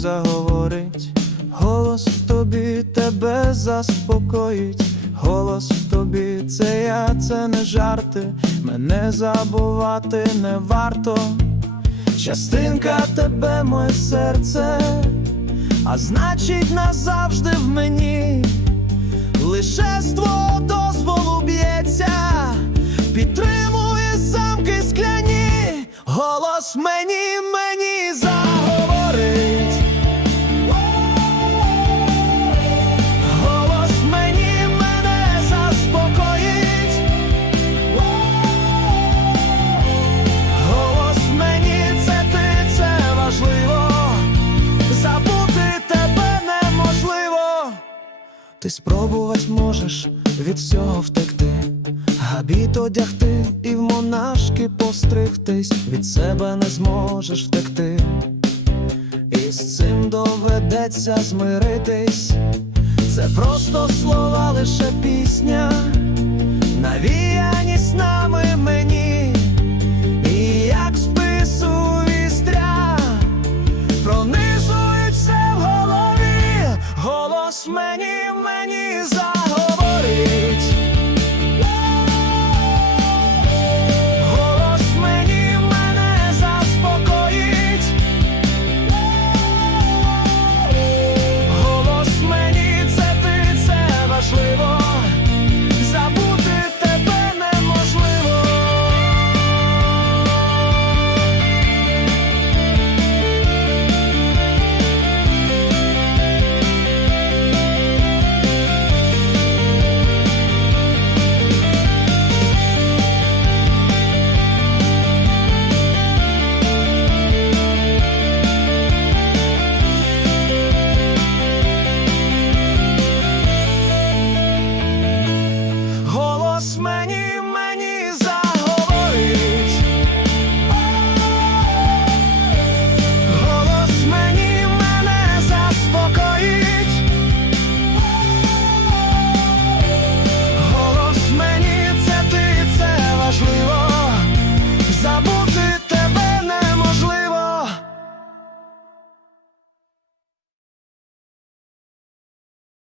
заговорить, голос в тобі тебе заспокоїть, голос в тобі, це я, це не жарти, мене забувати не варто. Частинка тебе, моє серце, а значить назавжди в мені. Лише з твого дозволу б'ється, підтримує замки скляні, голос мені, мені Ти спробувати можеш від всього втекти, габіт одягти і в монашки постригтись, від себе не зможеш втекти, і з цим доведеться змиритись. Це просто